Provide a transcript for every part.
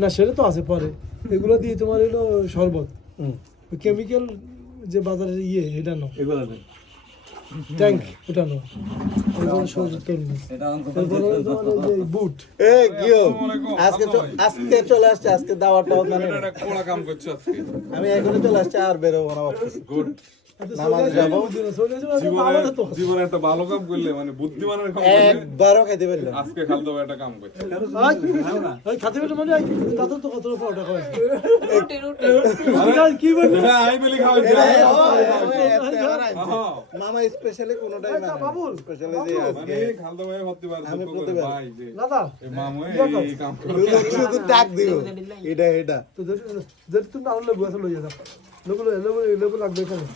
না সেটা তো আছে পরে। এগুলো দিয়ে তোমার হলো শরবত। কেমিক্যাল যে বাজারে ইয়ে এটা নো এগুলো নেই ট্যাঙ্ক ওটা নো বুট। এ কিও আজকে আজকে চলে আসছে আজকে দাওয়াটা মানে এটা কোড়া কাম করছ আজকে। আমি এখনই চলে আসছে আর বেরোবো না গুড আচ্ছা, জীবনে আমাদের তো জীবনে একটা ভালো কাম করলে মানে বুদ্ধিমানের কাম একবারও খাইতে পারলাম আজকে খাল একটা কাম করছে খাতে পেটে মানে তাতে তো কত পরোটা খাওয়াই কি বললি? হ্যাঁ আই বলি খাওয়াইছে মামা স্পেশালি কোনোটাই না বাবুল, স্পেশালি যে আজকে মানে আমি মামু এই কাম শুধু- ডাক দিও এটা এটা। তো যদি যদি তুমি আরও লেবু আছে লইয়া যাও। লেবু লেবু লেবু লাগবে এখানে।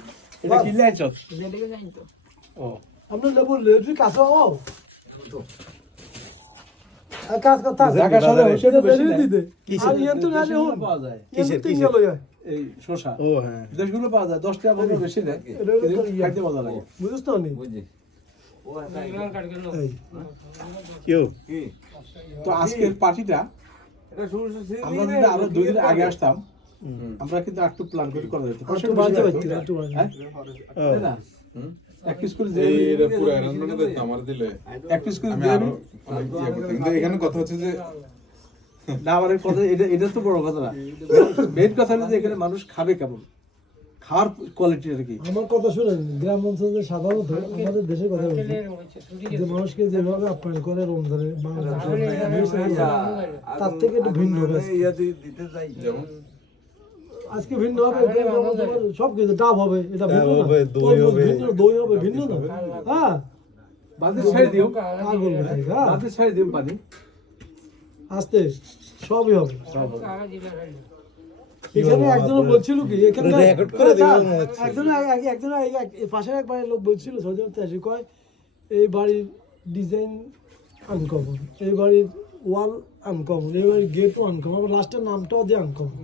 এটা কি লাইছ ও। আমরা লেবু লেবু কাছে ও। কাজ কথা ঢাকা শহরে সেটা বেরিয়ে দিতে। আর ইয়ে তো না দেশগুলো পাওয়া যায়। ইয়া এই শসা। ও হ্যাঁ। দেশগুলো পাওয়া যায়। দশ টাকা বেশি দেয়। ইয়া। খাইতে মজা লাগে। বুঝছ তো নি? এই। তো আজকের পার্টিটা আমরা যদি আরও দুই দিন আগে আসতাম আমরা কিন্তু একটু প্ল্যান করে করা যেত একটু বাজে বাজছে একটু বাজে। হ্যাঁ? না এক করে এই পুরো অ্যারেঞ্জমেন্ট দিতে আমার দিলে এক অনেক ইয়ে কিন্তু এখানে কথা হচ্ছে যে না আমার কথা এটা এটা তো বড় কথা না। মেন কথা হলো যে এখানে মানুষ খাবে কেমন? খাওয়ার কোয়ালিটি আর কি? আমার কথা শুনেন গ্রাম অঞ্চলে সাধারণত আমাদের দেশের কথা বলছি যে মানুষকে যেভাবে আপ্যায়ন করে রমজানে বাংলা তার থেকে একটু ভিন্ন হবে আজকে। যেমন আজকে ভিন্ন হবে সব কিছু ডাব হবে এটা ভিন্ন না। হবে, দই হবে। ভিন্ন দই হবে ভিন্ন না। হ্যাঁ। বাদের ছেড়ে দিও। পাগল ভাই, হ্যাঁ। বাদের ছেড়ে দিও পানি আস্তে সবই হবে। এখানে একজন বলছিল কি এখানে রেকর্ড করে হচ্ছে। একজন একজন পাশের এক বাড়ির লোক বলছিল সজল চাষি কয় এই বাড়ির ডিজাইন আনকমন এই বাড়ির ওয়াল আনকমন এই বাড়ির গেটও আনকমন আবার লাস্টের নামটাও দিয়ে আনকমন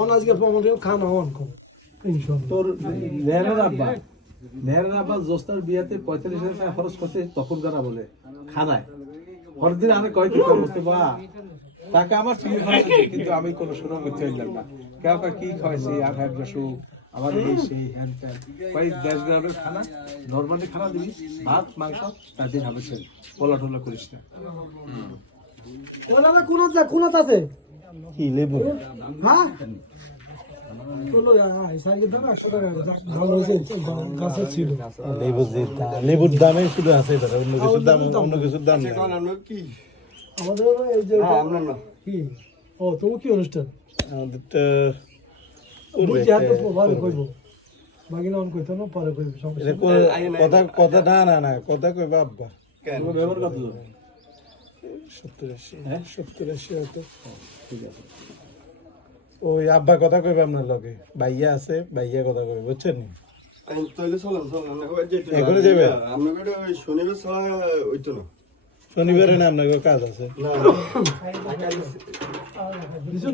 অন আজকে প্রমাণ খানাও ইনশাল্লাহ। তোর নেহরের আব্বা নেহরের আব্বা জোস্তার বিয়াতে পঁয়তাল্লিশ হাজার টাকা খরচ করতে তখন যারা বলে খানায় আমি কয় কি বা টাকা আমার আছে কিন্তু আমি কোনো সুনাম করতে পারলাম না। কেউ কি খাওয়াইছি? আর হ্যাঁ আমার এই সেই হ্যান ত্যান। দেশ গ্রামের খানা, নর্মালি খানা দিবি, ভাত, মাংস, তার দিন হবে সেই পোলা টোলা করিস না। আছে? কি লেবু? হ্যাঁ? লেবুর দাম- লেবুর দামে শুধু আছে অন্য কিছুর দাম অন্য কিছুর দাম নেই। আমাদের এই যে কি? ও তোমার কি অনুষ্ঠান? কইব। অন কইতো না পরে কইব সমস্যা কথা কথা না না না কথা কই বাবা তোমার ব্যবহার কত দূর? সত্তর আশি হ্যাঁ? সত্তর আশি হয়তো ঠিক আছে ওই আব্বা কথা কইবে আপনার লগে ভাইয়া আছে ভাইয়া কথা কইবে বুঝছেন? আপনাকে শনিবার না আপনার কাজ আছে ইয়ে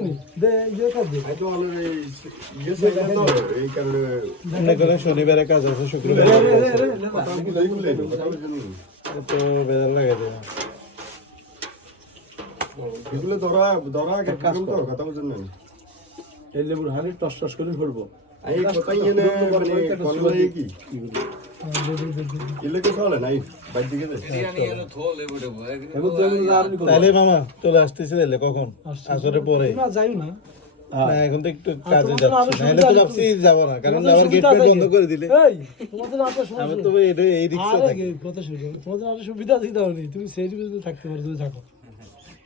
ইয়ে মনে শনিবারে কাজ আছে শুক্রবারে তো বেজার লাগে দেবে এগুলো ধরা ধরা কাজ তো কথা বলছেন না এই লেবুর হানি টস টস করে এই ইয়ে মানে কি? ইলে কে চলে নাই বাইর দিকে দে এখন তো এগুলো আর নি তাহলে মামা চলে আসতেছি তাহলে কখন? আসরে পরে। তোমরা যাইও না। না এখন তো একটু কাজে যাচ্ছি। নাহলে তো ভাবছি যাব না কারণ আবার গেট সুবিধা বন্ধ করে দিলে। এই আমি তো এই রিক্সা থাকি। তোমাদের আরও সুবিধা দিতে হবে তুমি সেই থাকতে পারো তুমি থাকো।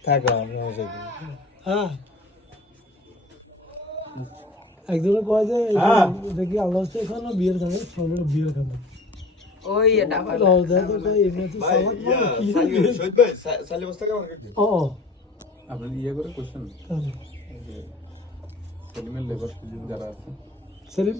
হ্যাঁ। একজনে কয় যে হ্যাঁ। দেখি আল্লাহ এখানে বিয়ের খাবে সবাই বিয়ের খাবে ওই এটা ভালো লও, তো এমনিতে ভাই মানে কি? শহীদ ভাই সালি বস্তা কেমন কি ও ও। আপনি ইয়ে করে কোশ্চেন তাহলে সেলিমের লেবার যারা আছে সেলিম